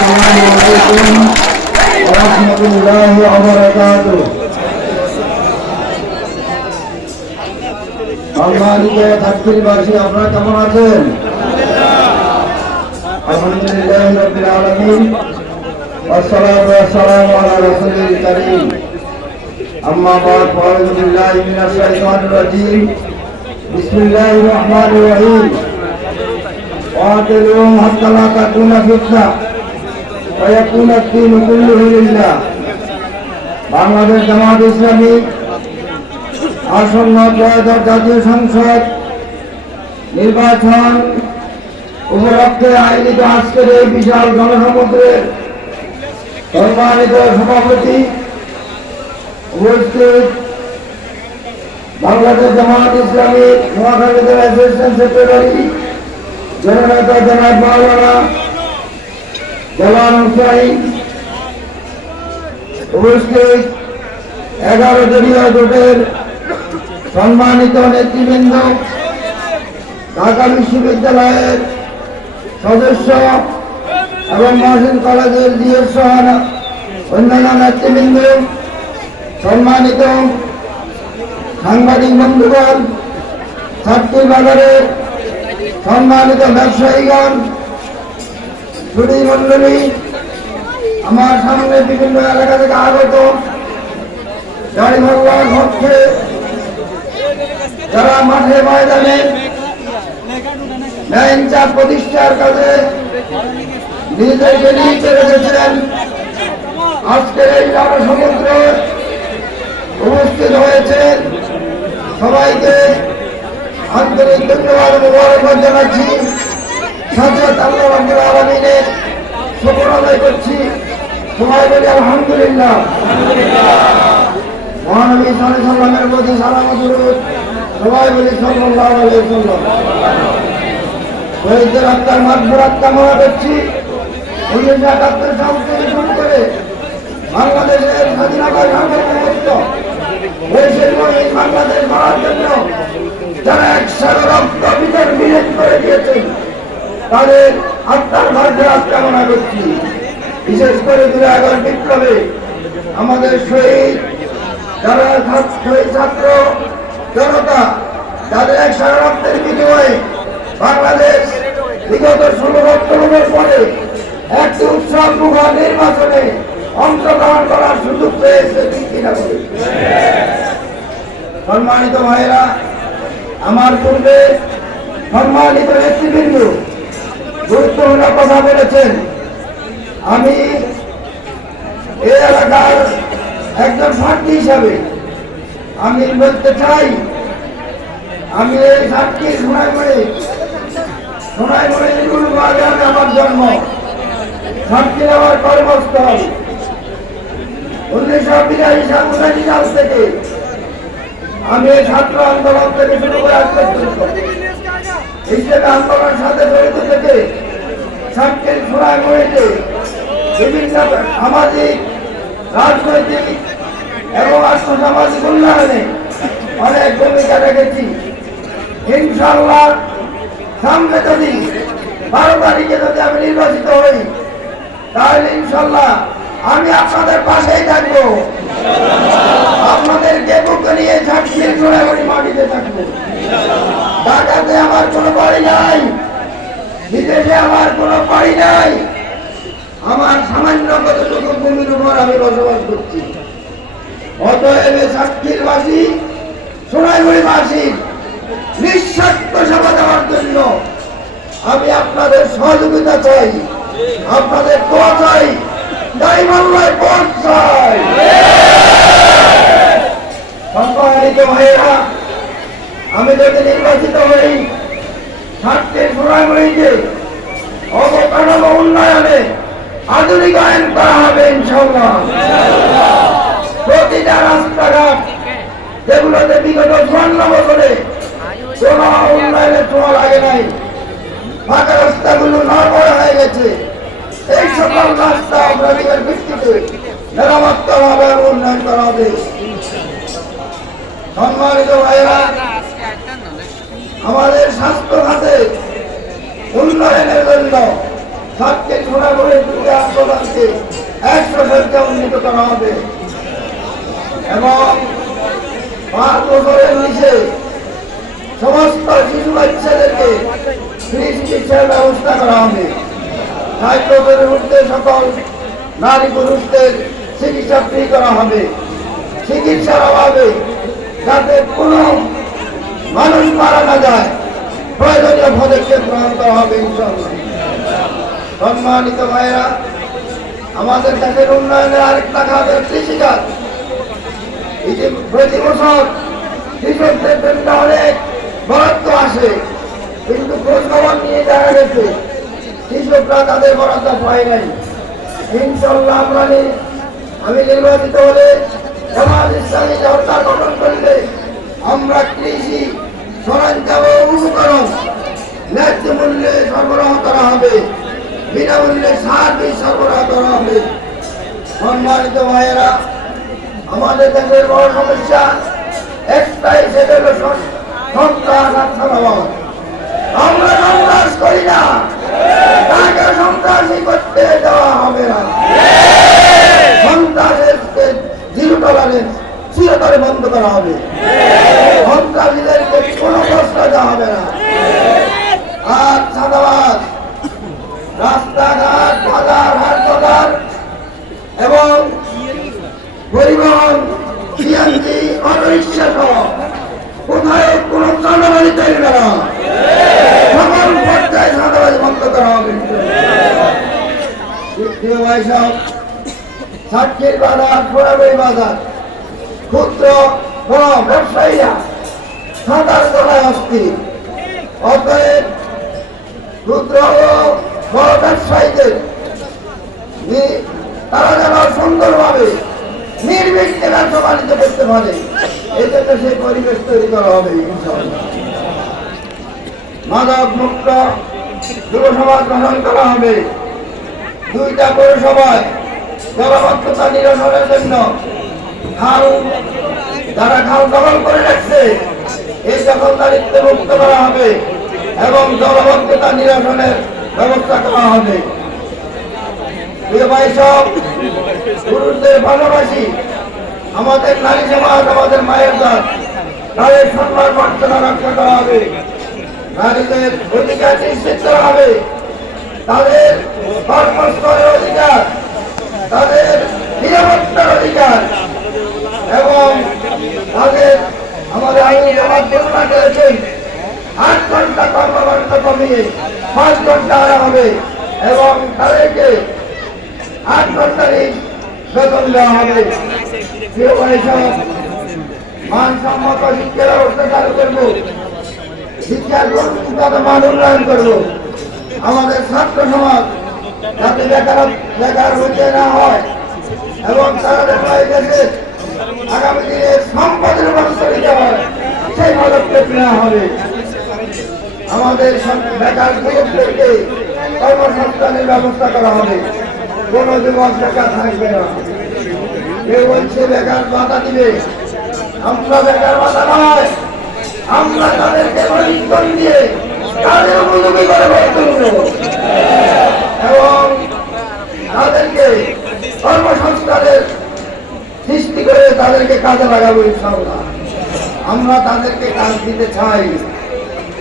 আসসালামু আলাইকুম ওয়া রাহমাতুল্লাহি ওয়া বারাকাতুহু। সম্মানিত ছাত্রীবাসী, আপনারা কেমন আছেন? আলহামদুলিল্লাহি রাব্বিল আলামিন ওয়াসসালাতু ওয়াসসালামু আলা রাসূলিল কারীম। আম্মা বা'দ, ফাআউযু বিল্লাহি মিনাশ শাইতানির রাজীম। বিসমিল্লাহির রহমানির রহিম। ওয়াতিলুহুম হাত্তা লা তাকুনা ফিতনা ওয়া ইয়াকুনা আদ-দীনু কুল্লুহু লিল্লাহ। বাংলাদেশ জামায়াত ইসলামী আসন্ন ত্রয়োদশ জাতীয় সংসদ নির্বাচন উপলক্ষে আয়োজিত আজকের এই বিশাল জনসমুদ্রের সম্মানিত সভাপতি, উপস্থিত বাংলাদেশ জামায়াত ইসলামী নোয়াখালী জেলা অ্যাসোসিয়েশন সেক্রেটারি জননেতা জনাব মাওলানা জালাল হোসাইন, উপস্থিত 11 দলীয় জোটের সম্মানিত নেতৃবৃন্দ, ঢাকা বিশ্ববিদ্যালয়ের সদস্য এবং মহসিন কলেজের জিএস সহ অন্যান্য নেতৃবৃন্দ, সম্মানিত সাংবাদিক বন্ধুগণ, ছাত্রী বাজারের সম্মানিত ব্যবসায়ীগণ, ছুটি মন্ডলী, আমার সামনে বিভিন্ন এলাকা থেকে আগত গাড়ি মহল্লার পক্ষে যারা মাঠে ময়দানে ন্যায় ইনসাফ প্রতিষ্ঠার কাজে নিজেদেরকে নিয়োজিত রেখেছেন, আজকের এই জনসমুদ্রে উপস্থিত হয়েছেন, সবাইকে আন্তরিক ধন্যবাদ মোবারকবাদ জানাচ্ছি। সাথে আল্লাহ রাব্বুল আলামিনের শুকর আদায় করছি। সবাই বলি আলহামদুলিল্লাহ। মহানবী সাল্লাল্লাহু আলাইহি ওয়াসাল্লামের প্রতি সালাম ও দুরূদ, সবাই বলি সাল্লাল্লাহু আলাইহি ওয়াসাল্লাম। শহীদদের আত্মার মাগফিরাত কামনা করছি। 1971 সাল থেকে শুরু করে বাংলাদেশের স্বাধীনতা সার্বভৌমত্ব বৈশ্বিক বাংলাদেশ গড়ার জন্য যারা একসাথে রক্ত বিলিয়ে করে দিয়েছেন, তাদের আত্মার মাগফিরাত কামনা করছি। বিশেষ করে 2011 বিপ্লবে আমাদের শহীদ যারা ছাত্র জনতা, যাদের একসাথে রক্তের বিনিময়ে বাংলাদেশ বিগত 16 বছরের পরে একটি উৎসব মুখর নির্বাচনে অংশগ্রহণ করার সুযোগ পেয়েছে, ঠিক কিনা বলে? সম্মানিত ভাইয়েরা, আমার পূর্বে সম্মানিত নেতৃবৃন্দ গুরুত্বপূর্ণ কথা বলেছেন। আমি এই এলাকার একজন প্রার্থী হিসাবে আমি বলতে চাই, আমি এই সাতটি সোনাইমুড়ি আমার জন্ম, সাতটি আমার কর্মস্থল। 1982 সাল থেকে আমি এই ছাত্র আন্দোলন থেকে শুরু করে আজ পর্যন্ত ইসলামী আন্দোলনের সাথে জড়িত থেকে সাতটি সোনাইমুড়িতে বিভিন্ন সামাজিক, রাজনৈতিক এবং আর্থসামাজিক উন্নয়নে অনেক ভূমিকা রেখেছি। ইনশাআল্লাহ সামনে যদি 12 তারিখে যদি আমি নির্বাচিত হই, তাহলে ইনশাআল্লাহ আমি আপনাদের পাশেই থাকবো, আপনাদেরকে বুকে নিয়ে ঝাঁকিয়ে সোনাইমুড়ি মাটিতে থাকবো। ঢাকাতে আমার কোনো বাড়ি নাই, বিদেশে আমার কোনো বাড়ি নাই, আমার সামান্য কতটুকু ভূমির উপর আমি বসবাস করছি। অতএব সাতক্ষীরবাসী, সোনাইমুড়িবাসী নিঃস্বার্থ সেবা দেওয়ার জন্য আমি আপনাদের সহযোগিতা চাই, আপনাদের দোয়া চাই, দাইমাল্লায় ভোট চাই। সম্মানিত ভাইয়েরা, আমি যদি নির্বাচিত হই, সাতক্ষীর সোনাইমুড়িকে অবকাঠামো উন্নয়নে আধুনিকায়ন করা হবে ইনশাআল্লাহ। প্রতিটা রাস্তাঘাট যেগুলোতে বিগত 54 বছরে কোন উন্নয়নের ছোঁয়া লাগে নাই, ফাঁকা রাস্তাগুলো নড়বড় হয়ে গেছে, এই সকল রাস্তা অগ্রাধিকার ভিত্তিতে মেরামত করা হবে, উন্নয়ন করা হবে। সম্মানিত ভাইয়েরা, আমাদের স্বাস্থ্য খাতে উন্নয়নের জন্য সাতকে সোনাগড়ের দুর্গে হাসপাতালকে 100 শয্যা উন্নীত করা হবে এবং 5 বছরের নিচে সমস্ত শিশু বাচ্চাদেরকে ফ্রি চিকিৎসার ব্যবস্থা করা হবে। 60 বছরের ঊর্ধ্বে সকল নারী পুরুষদের চিকিৎসা ফ্রি করা হবে। চিকিৎসার অভাবে যাতে কোনো মানুষ মারা না যায় প্রয়োজনীয় পদক্ষেপ গ্রহণ করা হবে ইনশাআল্লাহ। সম্মানিত ভাইয়েরা, আমাদের দেশের উন্নয়নের আরেকটা খাত কৃষিকাজ। এই যে প্রতি বছর কৃষকদের জন্য অনেক বরাদ্দ আসে, কিন্তু খোঁজ খবর নিয়ে দেখা গেছে কৃষকরা তাদের বরাদ্দ পায় নাই। ইনশাআল্লাহ আমি নির্বাচিত হলে জামায়াত ইসলামী সরকার গঠন করলে আমরা কৃষি সরঞ্জাম ও উপকরণ ন্যায্য মূল্যে সরবরাহ করা হবে, বিনামূল্যে সার বীজ সরবরাহ করা হবে। সম্মানিত ভাইয়েরা, আমাদের দেশের বড় সমস্যা একটাই, সেটা হলো সন্ত্রাস আর চাঁদাবাজ। আমরা সন্ত্রাস করি না, তাকে সন্ত্রাসী করতে দেওয়া হবে না। সন্ত্রাসের জিরো টলারেন্স চিরতরে বন্ধ করা হবে। সন্ত্রাসীদেরকে কোনো কষ্ট দেওয়া হবে না। আর চাঁদাবাজ রাস্তাঘাট, বাজার, হাট বাজার এবং পরিবহন, সিএনজি, অটোরিক্সা সহ কোথায় কোনো চাঁদাবাজি চলবে না। সকল পর্যায়ে চাঁদাবাজি বন্ধ করা হবে। সাক্ষীর বাজার, সোনাবাড়ি বাজার, ক্ষুদ্র বড় ব্যবসায়ীরা সাঁতার করায় অস্থির। অতএব ক্ষুদ্র ও বড় ব্যবসায়ীদের তারা যেন সুন্দরভাবে নির্বিঘ্নে ব্যবসা বাণিজ্য করতে পারে, এটাতে সেই পরিবেশ তৈরি করা হবে ইনশাআল্লাহ। মাদক মুক্ত যুব সমাজ গঠন করা হবে। 2টা পৌরসভায় জলাবদ্ধতা নিরসনের জন্য যারা খাল দখল করে রাখছে এই দখলদারিত্ব মুক্ত করা হবে এবং জলাবদ্ধতা নিরসনের ব্যবস্থা করা হবে। পুরুষদের পাশাপাশি আমাদের নারী সমাজ, আমাদের মায়ের জাত, তাদের সম্মান মর্যাদা রক্ষা করা হবে। নারীদের অধিকার নিশ্চিত করা হবে, তাদের কর্মস্থলের অধিকার, তাদের নিরাপত্তার অধিকার এবং তাদের আমাদের আইন সমাজ ঘোষণা করেছেন 8 ঘন্টা কর্মঘণ্টা কমিয়ে 5 ঘন্টা আনা হবে এবং তাদেরকে 8 ঘন্টারই বেতন দেওয়া হবে। মানসম্মত শিক্ষা ব্যবস্থা চালু করবো, শিক্ষার গুণগত মান উন্নয়ন করবো। আমাদের ছাত্র সমাজ যাতে বেকার হইতে না হয় এবং তারা দেশে আগামী দিনে সম্পদের রূপান্তরিত হয়, সেই পদক্ষেপ নেওয়া হবে। আমাদের বেকার যুবকদেরকে কর্মসংস্থানের ব্যবস্থা করা হবে। কোন যুবক বেকার থাকবে না। কেউ বলছে বেকার ভাতা দিবে, আমরা বেকার ভাতা নয়, আমরা তাদেরকে প্রশিক্ষণ দিয়ে তাদের উপযোগী করে তুলব এবং তাদেরকে কর্মসংস্থানের সৃষ্টি করে তাদেরকে কাজে লাগাবো ইনশাআল্লাহ। আমরা তাদেরকে কাজ দিতে চাই।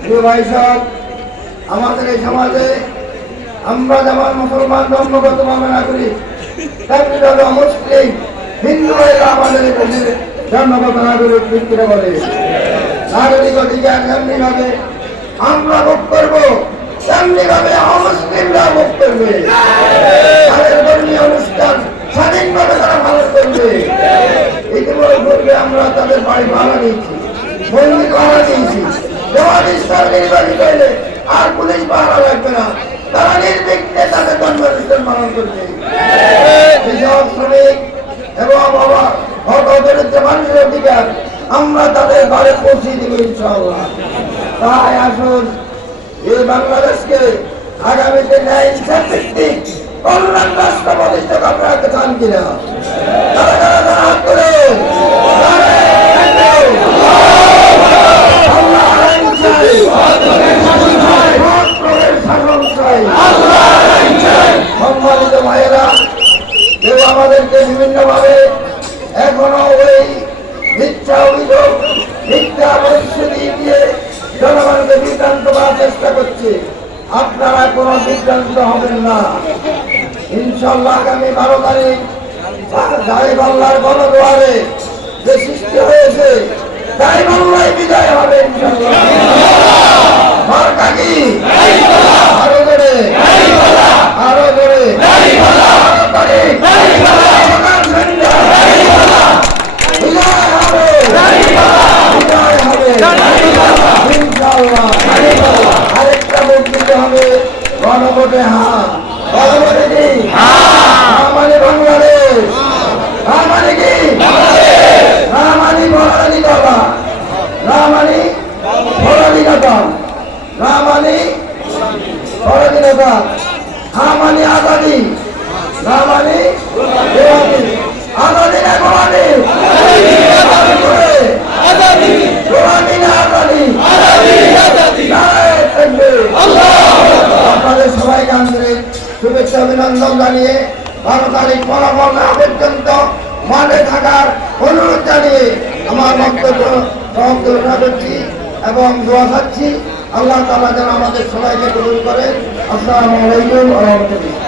প্রিয় ভাই সব, আমাদের এই সমাজে আমরা যেমন মুসলমান ধর্মগত ভাবে না করি, তেমনিভাবে মুসলিম হিন্দু ভাইরা আমাদের এই দেশের ধর্মগত নাগরিক ভিত্তিতে বলে। নাগরিক অধিকার যেমনি ভাবে আমরা ভোগ করবো, তেমনি ভাবে অমুসলিমরা ভোগ করবে। তাদের ধর্মীয় অনুষ্ঠান স্বাধীনভাবে তারা পালন করবে। ইতিমধ্যে আমরা তাদের বাড়ি ভাড়া দিয়েছি, মন্দির ভাড়া দিয়েছি। জামায়াত ইসলামী নির্বাচিত হইলে আর পুলিশ পাহারা লাগবে না, তারা নির্বিঘ্নে তাদের জন্মদিন পালন করবে। কৃষক, শ্রমিক এবং অবদরিদ্র মানুষের অধিকার আমরা তাদের ঘরে পৌঁছে দিব ইনশাআল্লাহ। তাই আসুন এই বাংলাদেশকে আগামীতে ন্যায় ইনসাফ ভিত্তিক কল্যাণ রাষ্ট্র প্রতিষ্ঠা আপনারা চান কিনা? তারা হাত করে শাসন চাই। বিভিন্নভাবে এখনো ওই মিথ্যা অভিযোগ মিথ্যা পরিস্থিতি দিয়ে জনগণকে বিভ্রান্ত করার চেষ্টা করছে। আপনারা কোনো বিভ্রান্ত হবেন না। ইনশাল্লাহ আগামী 12 তারিখ গাইবান্ধার গণদুয়ারে যে সৃষ্টি হয়েছে গাইবান্ধায় বিজয় হবে ইনশাল্লাহ। মার্কা কি? আরো জোরে, আরো জোরে, বিজয় হবে, বিজয় হবে ইনশাল্লাহ। আরেকটা ভোট দিতে হবে গণভোটে। হ্যাঁ, গণভোটে কি? মানে বাংলাদেশ, মানে কি? মানে পরাধীনতা, মানে পরাধীনতা, মানে পরাধীনতা, মানে আজাদি, মানে আজাদি না গোলামি, গোলামি না আজাদি। আপনাদের সবাইকে আন্তরিক শুভেচ্ছা অভিনন্দন জানিয়ে 12 তারিখ ফলাফল না পর্যন্ত মাঠে থাকার অনুরোধ জানিয়ে আমার বক্তব্য সমাপ্ত করছি এবং দোয়া চাচ্ছি আল্লাহ তাআলা যেন আমাদের সবাইকে কবুল করেন। আসসালামু আলাইকুম ওয়া রাহমাতুল্লাহ।